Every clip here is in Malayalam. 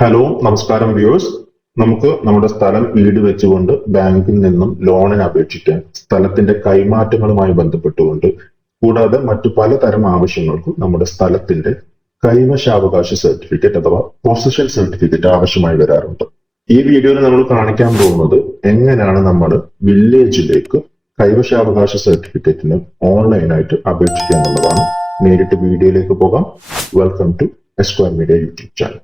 ഹലോ നമസ്കാരം വ്യൂവേഴ്സ്. നമുക്ക് നമ്മുടെ സ്ഥലം ഈട് വെച്ചുകൊണ്ട് ബാങ്കിൽ നിന്നും ലോണിന് അപേക്ഷിക്കാം. സ്ഥലത്തിന്റെ കൈമാറ്റങ്ങളുമായി ബന്ധപ്പെട്ടുകൊണ്ട് കൂടാതെ മറ്റു പലതരം ആവശ്യങ്ങൾക്കും നമ്മുടെ സ്ഥലത്തിന്റെ കൈവശാവകാശ സർട്ടിഫിക്കറ്റ് അഥവാ പൊസഷൻ സർട്ടിഫിക്കറ്റ് ആവശ്യമായി വരാറുണ്ട്. ഈ വീഡിയോയിൽ നമ്മൾ കാണിക്കാൻ പോകുന്നത് എങ്ങനെയാണ് നമ്മൾ വില്ലേജിലേക്ക് കൈവശാവകാശ സർട്ടിഫിക്കറ്റിന് ഓൺലൈനായിട്ട് അപേക്ഷിക്കുക എന്നുള്ളതാണ്. നേരിട്ട് വീഡിയോയിലേക്ക് പോകാം. Welcome to Esquire Media YouTube channel.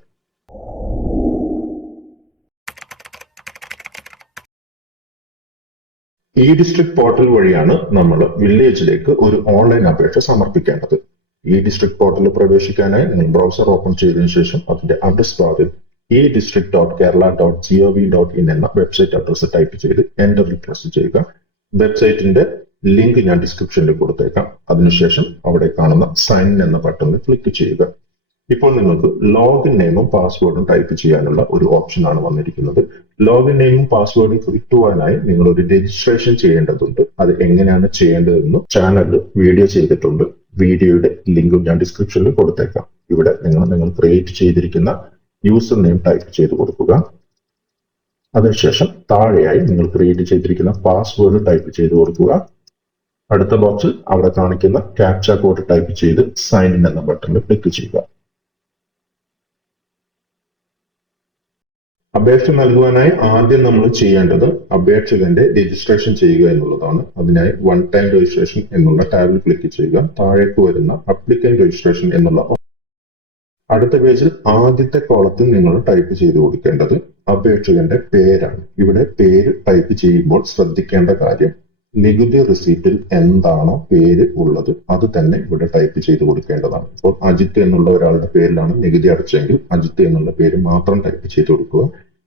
E district portal വഴിയാണ് നമ്മൾ വില്ലേജിലേക്ക് ഒരു ഓൺലൈൻ അപേക്ഷ സമർപ്പിക്കേണ്ടത്. ഇ ഡിസ്ട്രിക്ട് പോർട്ടലിൽ പ്രവേശിക്കാനായി നിങ്ങൾ ബ്രൗസർ ഓപ്പൺ ചെയ്തതിനു ശേഷം അതിന്റെ അഡ്രസ് ബാറിൽ e-district.kerala.gov.in എന്ന വെബ്സൈറ്റ് അഡ്രസ് ടൈപ്പ് ചെയ്ത് എന്ററിൽ പ്രസ് ചെയ്യുക. വെബ്സൈറ്റിന്റെ ലിങ്ക് ഞാൻ ഡിസ്ക്രിപ്ഷനിൽ കൊടുത്തേക്കാം. അതിനുശേഷം അവിടെ കാണുന്ന സൈൻ എന്ന ബട്ടണിൽ ക്ലിക്ക് ചെയ്യുക. ഇപ്പോൾ നിങ്ങൾക്ക് ലോഗിൻ നെയിമും പാസ്വേഡും ടൈപ്പ് ചെയ്യാനുള്ള ഒരു ഓപ്ഷൻ ആണ് വന്നിരിക്കുന്നത്. ലോഗിൻ നെയിമും പാസ്വേഡും കിട്ടുവാനായി നിങ്ങൾ ഒരു രജിസ്ട്രേഷൻ ചെയ്യേണ്ടതുണ്ട്. അത് എങ്ങനെയാണ് ചെയ്യേണ്ടതെന്ന് ചാനലിൽ വീഡിയോ ചെയ്തിട്ടുണ്ട്. വീഡിയോയുടെ ലിങ്കും ഞാൻ ഡിസ്ക്രിപ്ഷനിൽ കൊടുത്തേക്കാം. ഇവിടെ നിങ്ങൾ ക്രിയേറ്റ് ചെയ്തിരിക്കുന്ന യൂസർ നെയിം ടൈപ്പ് ചെയ്ത് കൊടുക്കുക. അതിനുശേഷം താഴെയായി നിങ്ങൾ ക്രിയേറ്റ് ചെയ്തിരിക്കുന്ന പാസ്വേഡ് ടൈപ്പ് ചെയ്ത് കൊടുക്കുക. അടുത്ത ബോക്സിൽ അവിടെ കാണിക്കുന്ന ക്യാപ്ച കോഡ് ടൈപ്പ് ചെയ്ത് സൈൻ ഇൻ എന്ന ബട്ടണിൽ ക്ലിക്ക് ചെയ്യുക. അപേക്ഷ നൽകുവാനായി ആദ്യം നമ്മൾ ചെയ്യേണ്ടത് അപേക്ഷകന്റെ രജിസ്ട്രേഷൻ ചെയ്യുക എന്നുള്ളതാണ്. അതിനായി വൺ ടൈം രജിസ്ട്രേഷൻ എന്നുള്ള ടാബിൽ ക്ലിക്ക് ചെയ്യുക. താഴേക്ക് വരുന്ന അപ്ലിക്കന്റ് രജിസ്ട്രേഷൻ എന്നുള്ള അടുത്ത പേജിൽ ആദ്യത്തെ കോളത്തിൽ നിങ്ങൾ ടൈപ്പ് ചെയ്ത് കൊടുക്കേണ്ടത് അപേക്ഷകന്റെ പേരാണ്. ഇവിടെ പേര് ടൈപ്പ് ചെയ്യുമ്പോൾ ശ്രദ്ധിക്കേണ്ട കാര്യം നികുതി റിസീപ്റ്റിൽ എന്താണോ പേര് ഉള്ളത് അത് തന്നെ ഇവിടെ ടൈപ്പ് ചെയ്ത് കൊടുക്കേണ്ടതാണ്. ഇപ്പോൾ അജിത്ത് എന്നുള്ള ഒരാളുടെ പേരിലാണ് നികുതി അടച്ചെങ്കിൽ അജിത്ത് എന്നുള്ള പേര് മാത്രം ടൈപ്പ് ചെയ്ത് കൊടുക്കുക.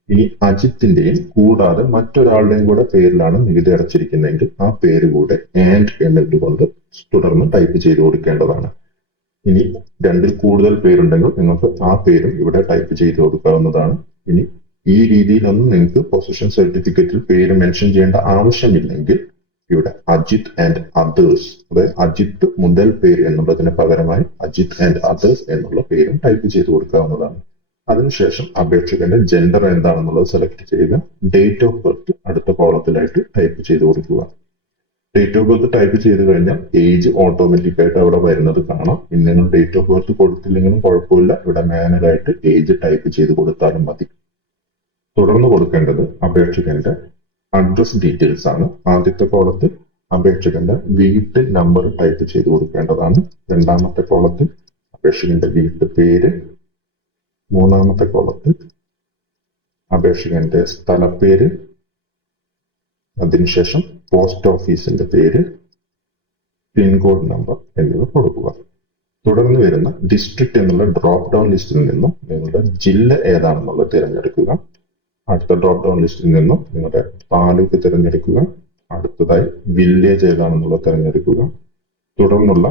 ഇനി അജിത്തിന്റെയും കൂടാതെ മറ്റൊരാളുടെയും കൂടെ പേരിലാണ് നികുതി അടച്ചിരിക്കുന്നതെങ്കിൽ ആ പേര് കൂടെ ആൻഡ് എന്നിട്ടുകൊണ്ട് തുടർന്ന് ടൈപ്പ് ചെയ്ത് കൊടുക്കേണ്ടതാണ്. ഇനി രണ്ടിൽ കൂടുതൽ പേരുണ്ടെങ്കിൽ നിങ്ങൾക്ക് ആ പേരും ഇവിടെ ടൈപ്പ് ചെയ്ത് കൊടുക്കാവുന്നതാണ്. ഇനി ഈ രീതിയിലൊന്നും നിങ്ങൾക്ക് പൊസിഷൻ സർട്ടിഫിക്കറ്റിൽ പേര് മെൻഷൻ ചെയ്യേണ്ട ആവശ്യമില്ലെങ്കിൽ ഇവിടെ അജിത് ആൻഡ് അതേഴ്സ്, അതായത് അജിത്ത് മുതൽ പേര് എന്നുള്ളതിന് പകരമായി അജിത് ആൻഡ് അതേഴ്സ് എന്നുള്ള പേരും ടൈപ്പ് ചെയ്ത് കൊടുക്കാവുന്നതാണ്. അതിനുശേഷം അപേക്ഷകന്റെ ജെൻഡർ എന്താണെന്നുള്ളത് സെലക്ട് ചെയ്യുക. ഡേറ്റ് ഓഫ് ബർത്ത് അടുത്ത കോളത്തിലായിട്ട് ടൈപ്പ് ചെയ്ത് കൊടുക്കുക. ഡേറ്റ് ഓഫ് ബർത്ത് ടൈപ്പ് ചെയ്ത് കഴിഞ്ഞാൽ ഏജ് ഓട്ടോമാറ്റിക് ആയിട്ട് അവിടെ വരുന്നത് കാണാം. ഇനി നിങ്ങൾ ഡേറ്റ് ഓഫ് ബർത്ത് കൊടുത്തില്ലെങ്കിലും കുഴപ്പമില്ല, ഇവിടെ മാനുവലായിട്ട് ഏജ് ടൈപ്പ് ചെയ്ത് കൊടുത്താലും മതി. തുടർന്ന് കൊടുക്കേണ്ടത് അപേക്ഷകന്റെ അഡ്രസ് ഡീറ്റെയിൽസ് ആണ്. ആദ്യത്തെ കോളത്തിൽ അപേക്ഷകന്റെ വീട്ട് നമ്പർ ടൈപ്പ് ചെയ്ത് കൊടുക്കേണ്ടതാണ്. രണ്ടാമത്തെ കോളത്തിൽ അപേക്ഷകന്റെ വീട്ട് പേര്, മൂന്നാമത്തെ കോളത്തിൽ അപേക്ഷകന്റെ സ്ഥലപ്പേര്, അതിനുശേഷം പോസ്റ്റ് ഓഫീസിന്റെ പേര്, പിൻകോഡ് നമ്പർ എന്നിവ കൊടുക്കുക. തുടർന്ന് വരുന്ന ഡിസ്ട്രിക്ട് എന്നുള്ള ഡ്രോപ്പ് ഡൗൺ ലിസ്റ്റിൽ നിന്നും നിങ്ങളുടെ ജില്ല ഏതാണെന്നുള്ളത് തിരഞ്ഞെടുക്കുക. അടുത്ത ഡ്രോപ്പ് ഡൗൺ ലിസ്റ്റിൽ നിന്നും നിങ്ങളുടെ താലൂക്ക് തിരഞ്ഞെടുക്കുക. അടുത്തതായി വില്ലേജ് ഏതാണെന്നുള്ളത് തിരഞ്ഞെടുക്കുക. തുടർന്നുള്ള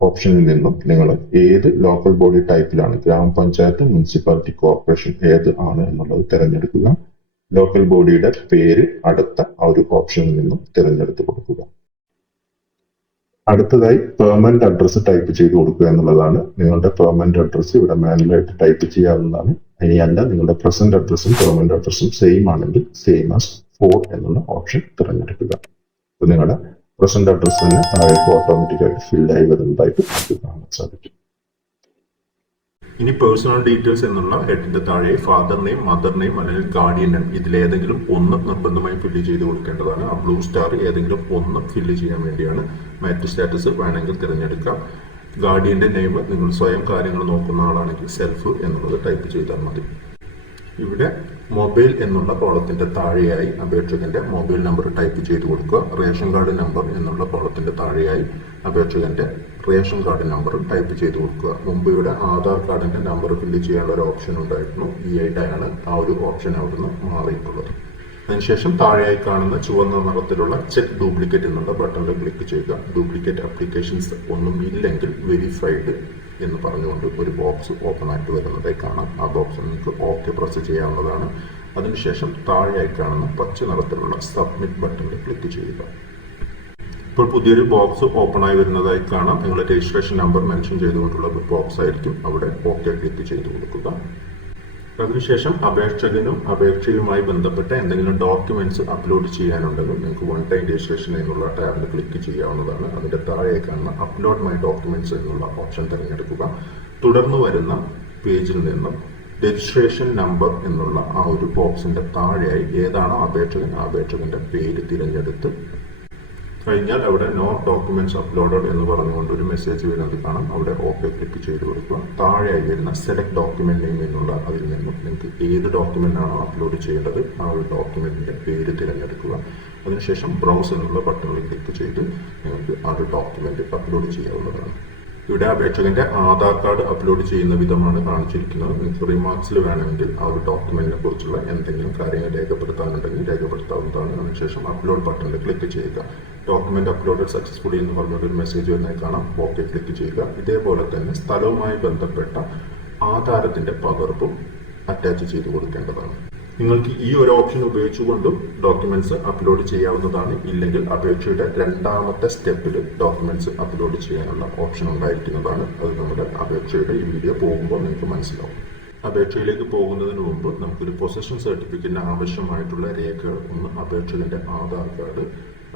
ഓപ്ഷനിൽ നിന്നും നിങ്ങൾ ഏത് ലോക്കൽ ബോഡി ടൈപ്പിലാണ്, ഗ്രാമപഞ്ചായത്ത്, മുനിസിപ്പാലിറ്റി, കോർപ്പറേഷൻ ഏത് ആണ് എന്നുള്ളത് തിരഞ്ഞെടുക്കുക. ലോക്കൽ ബോഡിയുടെ പേര് അടുത്ത ആ ഒരു ഓപ്ഷനിൽ നിന്നും തിരഞ്ഞെടുത്ത് കൊടുക്കുക. അടുത്തതായി പെർമനന്റ് അഡ്രസ് ടൈപ്പ് ചെയ്ത് കൊടുക്കുക എന്നുള്ളതാണ്. നിങ്ങളുടെ പെർമനന്റ് അഡ്രസ് ഇവിടെ മാനുവലായിട്ട് ടൈപ്പ് ചെയ്യാവുന്നതാണ്. ഇനിയല്ല നിങ്ങളുടെ പ്രസന്റ് അഡ്രസ്സും പെർമനന്റ് അഡ്രസ്സും സെയിം ആണെങ്കിൽ സെയിം ആസ് 4 എന്നുള്ള ഓപ്ഷൻ തിരഞ്ഞെടുക്കുക. അപ്പൊ നിങ്ങളുടെ പ്രസന്റ് അഡ്രസ് തന്നെ താഴേക്ക് ഓട്ടോമാറ്റിക് ആയിട്ട് ഫില്ലായി വരുന്നതായിട്ട് കാണാൻ സാധിക്കും. ഇനി പേഴ്സണൽ ഡീറ്റെയിൽസ് എന്നുള്ള ഹെഡിന്റെ താഴെ ഫാദർ നെയിം, മദർ നെയിം അല്ലെങ്കിൽ ഗാർഡിയൻ നെയിം ഇതിലേതെങ്കിലും ഒന്ന് നിർബന്ധമായി ഫില്ല് ചെയ്ത് കൊടുക്കേണ്ടതാണ്. ആ ബ്ലൂ സ്റ്റാർ ഏതെങ്കിലും ഒന്ന് ഫില്ല് ചെയ്യാൻ വേണ്ടിയാണ്. മാരിറ്റൽ സ്റ്റാറ്റസ് വേണമെങ്കിൽ തിരഞ്ഞെടുക്കാം. ഗാർഡിയന്റെ നെയിം നിങ്ങൾ സ്വയം കാര്യങ്ങൾ നോക്കുന്ന ആളാണെങ്കിൽ സെൽഫ് എന്നുള്ളത് ടൈപ്പ് ചെയ്താൽ മതി. ഇവിടെ മൊബൈൽ എന്നുള്ള കോളത്തിന്റെ താഴെയായി അപേക്ഷകന്റെ മൊബൈൽ നമ്പർ ടൈപ്പ് ചെയ്ത് കൊടുക്കുക. റേഷൻ കാർഡ് നമ്പർ എന്നുള്ള കോളത്തിന്റെ താഴെയായി അപേക്ഷകന്റെ റേഷൻ കാർഡ് നമ്പർ ടൈപ്പ് ചെയ്ത് കൊടുക്കുക. മുമ്പ് ഇവിടെ ആധാർ കാർഡിന്റെ നമ്പർ ഫില്ല് ചെയ്യാനുള്ള ഒരു ഓപ്ഷൻ ഉണ്ടായിരുന്നു. ഈ ആയിട്ടാണ് ആ ഒരു ഓപ്ഷൻ അവിടുന്ന് മാറിയിട്ടുള്ളത്. അതിനുശേഷം താഴെയായി കാണുന്ന ചുവന്ന നിറത്തിലുള്ള ചെക്ക് ഡ്യൂപ്ലിക്കേറ്റ് എന്നുള്ള ബട്ടണിൽ ക്ലിക്ക് ചെയ്യുക. ഡ്യൂപ്ലിക്കേറ്റ് ആപ്ലിക്കേഷൻസ് ഒന്നും ഇല്ലെങ്കിൽ വെരിഫൈഡ് എന്ന് പറഞ്ഞുകൊണ്ട് ഒരു ബോക്സ് ഓപ്പൺ ആയിട്ട് വരുന്നതായി കാണാം. ആ ബോക്സ് നിങ്ങൾക്ക് ഓക്കെ പ്രസ് ചെയ്യാവുന്നതാണ്. അതിനുശേഷം താഴെയായി കാണുന്ന പച്ച നിറത്തിലുള്ള സബ്മിറ്റ് ബട്ടണിൽ ക്ലിക്ക് ചെയ്യുക. ഇപ്പോൾ പുതിയൊരു ബോക്സ് ഓപ്പൺ ആയി വരുന്നതായി കാണാം. നിങ്ങളുടെ രജിസ്ട്രേഷൻ നമ്പർ മെൻഷൻ ചെയ്തുകൊണ്ടുള്ള ബോക്സ് ആയിരിക്കും. അവിടെ ഓക്കെ ക്ലിക്ക് ചെയ്ത് കൊടുക്കുക. അതിനുശേഷം അപേക്ഷകനും അപേക്ഷയുമായി ബന്ധപ്പെട്ട എന്തെങ്കിലും ഡോക്യുമെന്റ്സ് അപ്ലോഡ് ചെയ്യാനുണ്ടെങ്കിൽ നിങ്ങൾക്ക് വൺ ടൈം രജിസ്ട്രേഷൻ എന്നുള്ള ടാബിൽ ക്ലിക്ക് ചെയ്യാവുന്നതാണ്. അതിന്റെ താഴെ കാണുന്ന അപ്ലോഡ് മൈ ഡോക്യുമെന്റ്സ് എന്നുള്ള ഓപ്ഷൻ തിരഞ്ഞെടുക്കുക. തുടർന്ന് വരുന്ന പേജിൽ നിന്നും രജിസ്ട്രേഷൻ നമ്പർ എന്നുള്ള ആ ഒരു ബോക്സിന്റെ താഴെയായി ഏതാണോ അപേക്ഷകന്റെ പേര് തിരഞ്ഞെടുത്ത് കഴിഞ്ഞാൽ അവിടെ നോ ഡോക്യുമെന്റ്സ് അപ്ലോഡഡ് എന്ന് പറഞ്ഞുകൊണ്ട് ഒരു മെസ്സേജ് വരുന്നത് കാണാം. അവിടെ ഓക്കെ ക്ലിക്ക് ചെയ്ത് കൊടുക്കുക. താഴെയായി വരുന്ന സെലക്ട് ഡോക്യുമെന്റ് നെയിം എന്നുള്ള അതിൽ നിന്നും നിങ്ങൾക്ക് ഏത് ഡോക്യുമെന്റ് ആണോ അപ്ലോഡ് ചെയ്യേണ്ടത് ആ ഒരു ഡോക്യുമെന്റിന്റെ പേര് തിരഞ്ഞെടുക്കുക. അതിനുശേഷം ബ്രൗസ് എന്നുള്ള ബട്ടണിൽ ക്ലിക്ക് ചെയ്ത് നിങ്ങൾക്ക് ആ ഒരു ഡോക്യുമെന്റ് അപ്ലോഡ് ചെയ്യാവുന്നതാണ്. ഇവിടെ അപേക്ഷകന്റെ ആധാർ കാർഡ് അപ്ലോഡ് ചെയ്യുന്ന വിധമാണ് കാണിച്ചിരിക്കുന്നത്. നിങ്ങൾക്ക് റിമാർക്സിൽ വേണമെങ്കിൽ ആ ഒരു ഡോക്യുമെന്റിനെ കുറിച്ചുള്ള എന്തെങ്കിലും കാര്യങ്ങൾ രേഖപ്പെടുത്താനുണ്ടെങ്കിൽ രേഖപ്പെടുത്താവുന്നതാണ്. അതിനുശേഷം അപ്ലോഡ് ബട്ടണിൽ ക്ലിക്ക് ചെയ്യുക. ഡോക്യുമെന്റ് അപ്ലോഡ് സക്സസ്ഫുള്ളി എന്ന് പറഞ്ഞൊരു മെസ്സേജ് വരുന്നത് കാണാം. ഓക്കെ ക്ലിക്ക് ചെയ്യുക. ഇതേപോലെ തന്നെ സ്ഥലവുമായി ബന്ധപ്പെട്ട ആധാരത്തിന്റെ പകർപ്പും അറ്റാച്ച് ചെയ്ത് കൊടുക്കേണ്ടതാണ്. നിങ്ങൾക്ക് ഈ ഒരു ഓപ്ഷൻ ഉപയോഗിച്ചുകൊണ്ടും ഡോക്യുമെന്റ്സ് അപ്ലോഡ് ചെയ്യാവുന്നതാണ്. ഇല്ലെങ്കിൽ അപേക്ഷയുടെ രണ്ടാമത്തെ സ്റ്റെപ്പിൽ ഡോക്യുമെന്റ്സ് അപ്ലോഡ് ചെയ്യാനുള്ള ഓപ്ഷൻ ഉണ്ടായിരിക്കുന്നതാണ്. അത് നമ്മുടെ അപേക്ഷയുടെ ഈ വീഡിയോ പോകുമ്പോൾ നിങ്ങൾക്ക് മനസ്സിലാവും. അപേക്ഷയിലേക്ക് പോകുന്നതിന് മുമ്പ് നമുക്കൊരു പൊസഷൻ സർട്ടിഫിക്കറ്റിന് ആവശ്യമായിട്ടുള്ള രേഖകൾ ഒന്ന് അപേക്ഷകന്റെ ആധാർ കാർഡ്,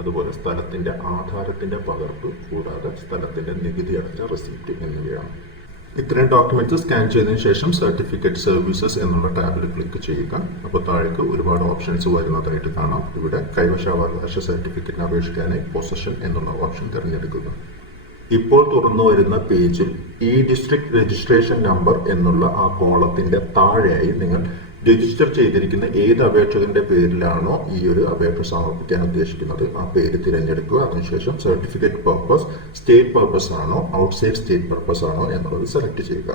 അതുപോലെ സ്ഥലത്തിന്റെ ആധാരത്തിന്റെ പകർപ്പ്, കൂടാതെ സ്ഥലത്തിന്റെ നികുതി അടച്ച റെസിപ്റ്റ് എന്നിവയാണ്. ഇത്രയും ഡോക്യുമെന്റ്സ് സ്കാൻ ചെയ്തതിനു ശേഷം സർട്ടിഫിക്കറ്റ് സർവീസസ് എന്നുള്ള ടാബിൽ ക്ലിക്ക് ചെയ്യുക. അപ്പോൾ താഴേക്ക് ഒരുപാട് ഓപ്ഷൻസ് വരുന്നതായിട്ട് കാണാം. ഇവിടെ കൈവശാവകാശ സർട്ടിഫിക്കറ്റിന് അപേക്ഷിക്കാനായി പൊസഷൻ എന്നുള്ള ഓപ്ഷൻ തിരഞ്ഞെടുക്കുക. ഇപ്പോൾ തുറന്നു വരുന്ന പേജിൽ ഈ ഡിസ്ട്രിക്ട് രജിസ്ട്രേഷൻ നമ്പർ എന്നുള്ള ആ കോളത്തിന്റെ താഴെയായി നിങ്ങൾ രജിസ്റ്റർ ചെയ്തിരിക്കുന്ന ഏത് അപേക്ഷകന്റെ പേരിലാണോ ഈ ഒരു അപേക്ഷ സമർപ്പിക്കാൻ ഉദ്ദേശിക്കുന്നത് ആ പേര് തിരഞ്ഞെടുക്കുക. അതിനുശേഷം സർട്ടിഫിക്കറ്റ് പർപ്പസ് സ്റ്റേറ്റ് പർപ്പസ് ആണോ ഔട്ട്സൈഡ് സ്റ്റേറ്റ് പർപ്പസ് ആണോ എന്നുള്ളത് സെലക്ട് ചെയ്യുക.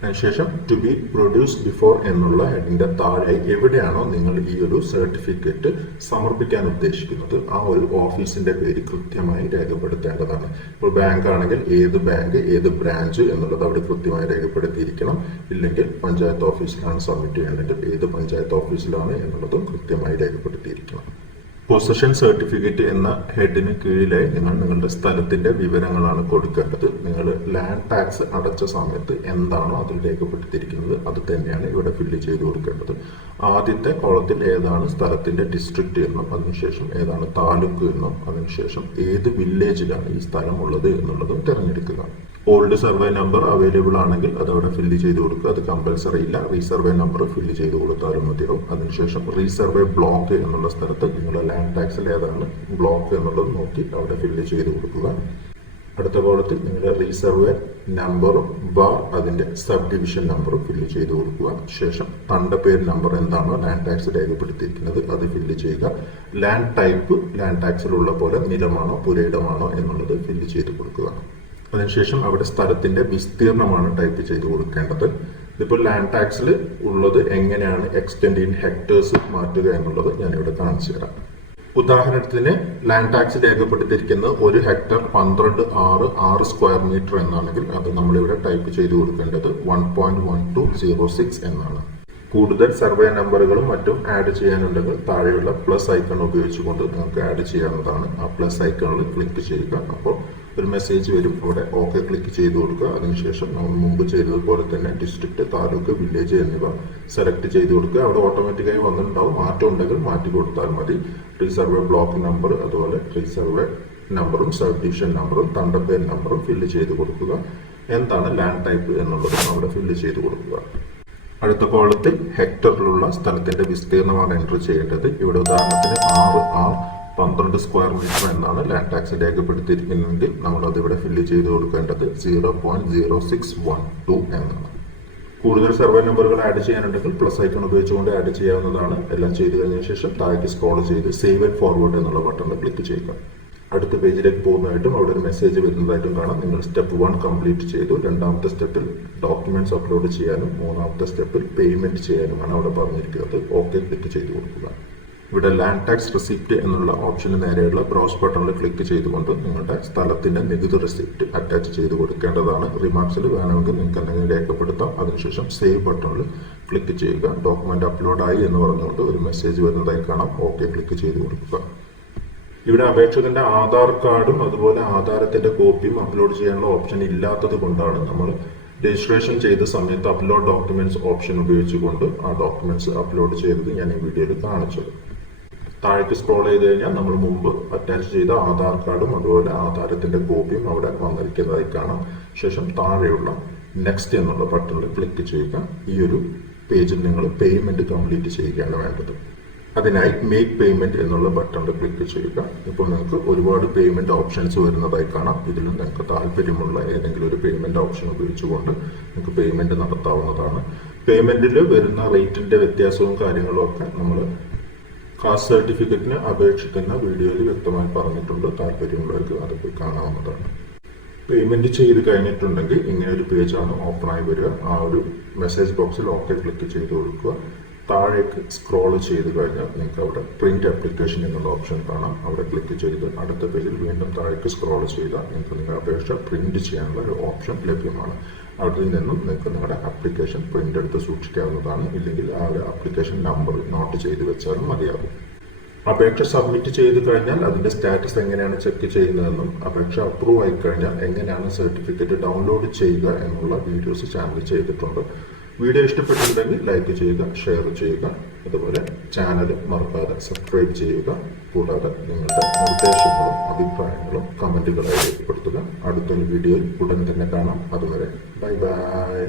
അതിനുശേഷം ടു ബി പ്രൊഡ്യൂസ് ബിഫോർ എന്നുള്ള ഹെഡിന്റെ താഴെ എവിടെയാണോ നിങ്ങൾ ഈ ഒരു സർട്ടിഫിക്കറ്റ് സമർപ്പിക്കാൻ ഉദ്ദേശിക്കുന്നത് ആ ഒരു ഓഫീസിന്റെ പേര് കൃത്യമായി രേഖപ്പെടുത്തേണ്ടതാണ്. ഇപ്പോൾ ബാങ്ക് ആണെങ്കിൽ ഏത് ബാങ്ക് ഏത് ബ്രാഞ്ച് എന്നുള്ളത് അവിടെ കൃത്യമായി രേഖപ്പെടുത്തിയിരിക്കണം. ഇല്ലെങ്കിൽ പഞ്ചായത്ത് ഓഫീസിലാണ് സബ്മിറ്റ് ചെയ്യേണ്ടത്, ഏത് പഞ്ചായത്ത് ഓഫീസിലാണ് എന്നുള്ളതും കൃത്യമായി രേഖപ്പെടുത്തിയിരിക്കണം. പൊസഷൻ സർട്ടിഫിക്കറ്റ് എന്ന ഹെഡിന് കീഴിലായി നിങ്ങൾ നിങ്ങളുടെ സ്ഥലത്തിന്റെ വിവരങ്ങളാണ് കൊടുക്കേണ്ടത്. നിങ്ങൾ ലാൻഡ് ടാക്സ് അടച്ച സമയത്ത് എന്താണോ അതിൽ രേഖപ്പെടുത്തിയിരിക്കുന്നത് അത് തന്നെയാണ് ഇവിടെ ഫില്ല് ചെയ്ത് കൊടുക്കേണ്ടത്. ആദ്യത്തെ കോളത്തിൽ ഏതാണ് സ്ഥലത്തിന്റെ ഡിസ്ട്രിക്റ്റ് എന്നും അതിനുശേഷം ഏതാണ് താലൂക്ക് എന്നും അതിനുശേഷം ഏത് വില്ലേജിലാണ് ഈ സ്ഥലം ഉള്ളത് എന്നുള്ളതും തിരഞ്ഞെടുക്കുക. ഓൾഡ് സർവേ നമ്പർ അവൈലബിൾ ആണെങ്കിൽ അത് അവിടെ ഫില്ല് ചെയ്ത് കൊടുക്കുക. അത് കമ്പൽസറി ഇല്ല. റീസർവേ നമ്പർ ഫില്ല് ചെയ്ത് കൊടുത്താലും മതിയാവും. അതിനുശേഷം റീസർവേ ബ്ലോക്ക് എന്നുള്ള സ്ഥലത്ത് നിങ്ങളുടെ ലാൻഡ് ടാക്സിൽ ഏതാണ് ബ്ലോക്ക് എന്നുള്ളത് നോക്കി അവിടെ ഫില്ല് ചെയ്ത് കൊടുക്കുക. അടുത്ത കോളത്തിൽ നിങ്ങളുടെ റീസർവേ നമ്പറും അതിന്റെ സബ് ഡിവിഷൻ നമ്പറും ഫില്ല് ചെയ്ത് കൊടുക്കുക. ശേഷം തണ്ടപ്പേര് നമ്പർ എന്താണോ ലാൻഡ് ടാക്സ് രേഖപ്പെടുത്തിയിരിക്കുന്നത് അത് ഫില്ല് ചെയ്യുക. ലാൻഡ് ടൈപ്പ് ലാൻഡ് ടാക്സിലുള്ള പോലെ നിലമാണോ പുരയിടമാണോ എന്നുള്ളത് ഫില്ല് ചെയ്ത് കൊടുക്കുക. അതിനുശേഷം അവിടെ സ്ഥലത്തിന്റെ വിസ്തീർണമാണ് ടൈപ്പ് ചെയ്ത് കൊടുക്കേണ്ടത്. ഇതിപ്പോൾ ലാൻഡ് ടാക്സിൽ ഉള്ളത് എങ്ങനെയാണ് എക്സ്റ്റെൻഡ് ഇൻ ഹെക്ടേഴ്സ് മാറ്റുക എന്നുള്ളത് ഞാനിവിടെ കാണിച്ചു തരാം. ഉദാഹരണത്തിന് ലാൻഡ് ടാക്സ് രേഖപ്പെടുത്തിയിരിക്കുന്നത് 1 ഹെക്ടർ 12.6 സ്ക്വയർ മീറ്റർ എന്നാണെങ്കിൽ അത് നമ്മളിവിടെ ടൈപ്പ് ചെയ്ത് കൊടുക്കേണ്ടത് 1.1206 എന്നാണ്. കൂടുതൽ സർവേ നമ്പറുകളും മറ്റും ആഡ് ചെയ്യാനുണ്ടെങ്കിൽ താഴെയുള്ള പ്ലസ് ഐക്കൺ ഉപയോഗിച്ചുകൊണ്ട് നിങ്ങൾക്ക് ആഡ് ചെയ്യാവുന്നതാണ്. ആ പ്ലസ് ഐക്കണിൽ ക്ലിക്ക് ചെയ്യുക. അപ്പോൾ ഒരു മെസ്സേജ് വരും. അവിടെ ഓക്കെ ക്ലിക്ക് ചെയ്ത് കൊടുക്കുക. അതിനുശേഷം നമ്മൾ മുമ്പ് ചെയ്തതുപോലെ തന്നെ ഡിസ്ട്രിക്ട് താലൂക്ക് വില്ലേജ് എന്നിവ സെലക്ട് ചെയ്ത് കൊടുക്കുക. അവിടെ ഓട്ടോമാറ്റിക്കായി വന്നിട്ടുണ്ടാവും. മാറ്റം ഉണ്ടെങ്കിൽ മാറ്റി കൊടുത്താൽ മതി. റീസർവേ ബ്ലോക്ക് നമ്പർ അതുപോലെ റീസർവേ നമ്പറും സബ് ഡിവിഷൻ നമ്പറും തണ്ടപ്പേര് നമ്പറും ഫില്ല് ചെയ്ത് കൊടുക്കുക. എന്താണ് ലാൻഡ് ടൈപ്പ് എന്നുള്ളതും അവിടെ ഫില്ല് ചെയ്ത് കൊടുക്കുക. അടുത്ത കോളത്തിൽ ഹെക്ടറിലുള്ള സ്ഥലത്തിന്റെ വിസ്തീർണമാണ് എൻറ്റർ ചെയ്യേണ്ടത്. ഇവിടെ ഉദാഹരണത്തിന് 6R12 സ്ക്വയർ മീറ്റർ എന്നാണ് ലാൻഡ് ടാക്സ് രേഖപ്പെടുത്തിയിരിക്കുന്നതെങ്കിൽ നമ്മൾ അതിവിടെ ഫില്ല് ചെയ്ത് കൊടുക്കേണ്ടത് 0.0612 എന്നാണ്. കൂടുതൽ സർവേ നമ്പറുകൾ ആഡ് ചെയ്യാനുണ്ടെങ്കിൽ പ്ലസ് ഐക്കൺ ഉപയോഗിച്ചുകൊണ്ട് ആഡ് ചെയ്യാവുന്നതാണ്. എല്ലാം ചെയ്ത് കഴിഞ്ഞ ശേഷം താഴേക്ക് സ്ക്രോൾ ചെയ്ത് സേവ് ആൻഡ് ഫോർവേഡ് എന്നുള്ള ബട്ടണിൽ ക്ലിക്ക് ചെയ്യുക. അടുത്ത പേജിലേക്ക് പോകുന്നതായിട്ടും അവിടെ ഒരു മെസ്സേജ് വരുന്നതായിട്ടും കാണാം. നിങ്ങൾ സ്റ്റെപ്പ് 1 കംപ്ലീറ്റ് ചെയ്തു. രണ്ടാമത്തെ സ്റ്റെപ്പിൽ ഡോക്യുമെന്റ്സ് അപ്ലോഡ് ചെയ്യാനും മൂന്നാമത്തെ സ്റ്റെപ്പിൽ പേയ്മെന്റ് ചെയ്യാനുമാണ് അവിടെ പറഞ്ഞിരിക്കുന്നത്. ഓക്കെ ക്ലിക്ക് ചെയ്ത് കൊടുക്കുക. ഇവിടെ ലാൻഡ് ടാക്സ് റെസിപ്റ്റ് എന്നുള്ള ഓപ്ഷന് നേരെയുള്ള ബ്രൗസ് ബട്ടണിൽ ക്ലിക്ക് ചെയ്തുകൊണ്ട് നിങ്ങളുടെ സ്ഥലത്തിന്റെ നികുതി റെസിപ്റ്റ് അറ്റാച്ച് ചെയ്ത് കൊടുക്കേണ്ടതാണ്. റിമാർക്സിൽ വേണമെങ്കിൽ നിങ്ങൾക്ക് എന്തെങ്കിലും രേഖപ്പെടുത്താം. അതിനുശേഷം സേവ് ബട്ടണിൽ ക്ലിക്ക് ചെയ്യുക. ഡോക്യുമെന്റ് അപ്ലോഡ് ആയി എന്ന് പറഞ്ഞുകൊണ്ട് ഒരു മെസ്സേജ് വരുന്നതായി കാണാം. ഓക്കെ ക്ലിക്ക് ചെയ്ത് കൊടുക്കുക. ഇവിടെ അപേക്ഷകന്റെ ആധാർ കാർഡും അതുപോലെ ആധാരത്തിന്റെ കോപ്പിയും അപ്ലോഡ് ചെയ്യാനുള്ള ഓപ്ഷൻ ഇല്ലാത്തത് കൊണ്ടാണ് നമ്മൾ രജിസ്ട്രേഷൻ ചെയ്ത സമയത്ത് അപ്ലോഡ് ഡോക്യുമെന്റ്സ് ഓപ്ഷൻ ഉപയോഗിച്ചുകൊണ്ട് ആ ഡോക്യുമെന്റ്സ് അപ്ലോഡ് ചെയ്തത് ഞാൻ ഈ വീഡിയോയിൽ കാണിച്ചത്. താഴേക്ക് സ്ക്രോൾ ചെയ്ത് കഴിഞ്ഞാൽ നമ്മൾ മുമ്പ് അറ്റാച്ച് ചെയ്ത ആധാർ കാർഡും അതുപോലെ ആധാരത്തിന്റെ കോപ്പിയും അവിടെ വന്നിരിക്കുന്നതായി കാണാം. ശേഷം താഴെയുള്ള നെക്സ്റ്റ് എന്നുള്ള ബട്ടണിൽ ക്ലിക്ക് ചെയ്യുക. ഈ ഒരു പേജിൽ നിങ്ങൾ പേയ്മെന്റ് കംപ്ലീറ്റ് ചെയ്യുകയാണ് വേണ്ടത്. അതിനായി മേക്ക് പേയ്മെന്റ് എന്നുള്ള ബട്ടണിൽ ക്ലിക്ക് ചെയ്യുക. ഇപ്പോൾ നിങ്ങൾക്ക് ഒരുപാട് പേയ്മെന്റ് ഓപ്ഷൻസ് വരുന്നതായി കാണാം. ഇതിൽ നിങ്ങൾക്ക് താല്പര്യമുള്ള ഏതെങ്കിലും ഒരു പേയ്മെന്റ് ഓപ്ഷൻ ഉപയോഗിച്ചുകൊണ്ട് നിങ്ങൾക്ക് പേയ്മെന്റ് നടത്താവുന്നതാണ്. പേയ്മെന്റിൽ വരുന്ന റേറ്റിന്റെ വ്യത്യാസവും കാര്യങ്ങളും ഒക്കെ നമ്മൾ കാസ്റ്റ് സർട്ടിഫിക്കറ്റിന് അപേക്ഷിക്കുന്ന വീഡിയോയിൽ വ്യക്തമായി പറഞ്ഞിട്ടുണ്ട്. താല്പര്യമുള്ളവർക്ക് അത് പോയി കാണാവുന്നതാണ്. പേയ്മെന്റ് ചെയ്ത് കഴിഞ്ഞിട്ടുണ്ടെങ്കിൽ ഇങ്ങനെ ഒരു പേജാണ് ഓപ്പൺ ആയി വരിക. ആ ഒരു മെസ്സേജ് ബോക്സിൽ ഓക്കെ ക്ലിക്ക് ചെയ്ത് കൊടുക്കുക. താഴേക്ക് സ്ക്രോൾ ചെയ്ത് കഴിഞ്ഞാൽ നിങ്ങൾക്ക് അവിടെ പ്രിന്റ് ആപ്ലിക്കേഷൻ എന്നുള്ള ഓപ്ഷൻ കാണാം. അവിടെ ക്ലിക്ക് ചെയ്ത് അടുത്ത പേജിൽ വീണ്ടും താഴേക്ക് സ്ക്രോൾ ചെയ്താൽ നിങ്ങൾക്ക് നിങ്ങളുടെ അപേക്ഷ പ്രിന്റ് ചെയ്യാനുള്ള ഒരു ഓപ്ഷൻ ലഭ്യമാണ്. അവിടെ നിന്നും നിങ്ങൾക്ക് നിങ്ങളുടെ ആപ്ലിക്കേഷൻ പ്രിന്റ് എടുത്ത് സൂക്ഷിക്കാവുന്നതാണ്. ഇല്ലെങ്കിൽ ആ ഒരു ആപ്ലിക്കേഷൻ നമ്പർ നോട്ട് ചെയ്ത് വെച്ചാലും മതിയാകും. അപേക്ഷ സബ്മിറ്റ് ചെയ്ത് കഴിഞ്ഞാൽ അതിന്റെ സ്റ്റാറ്റസ് എങ്ങനെയാണ് ചെക്ക് ചെയ്യുന്നതെന്നും അപേക്ഷ അപ്രൂവ് ആയി കഴിഞ്ഞാൽ എങ്ങനെയാണ് സർട്ടിഫിക്കറ്റ് ഡൗൺലോഡ് ചെയ്യുക എന്നുള്ള വീഡിയോസ് ചാനൽ ചെയ്തിട്ടുണ്ട്. വീഡിയോ ഇഷ്ടപ്പെട്ടിട്ടുണ്ടെങ്കിൽ ലൈക്ക് ചെയ്യുക, ഷെയർ ചെയ്യുക. അതുപോലെ ചാനൽ മറക്കാതെ സബ്സ്ക്രൈബ് ചെയ്യുക. കൂടാതെ നിങ്ങളുടെ നിർദ്ദേശങ്ങളും അഭിപ്രായങ്ങളും കമന്റുകളായി രേഖപ്പെടുത്തുക. അടുത്തൊരു വീഡിയോയിൽ ഉടൻ തന്നെ കാണാം. അതുവരെ ബൈ ബൈ.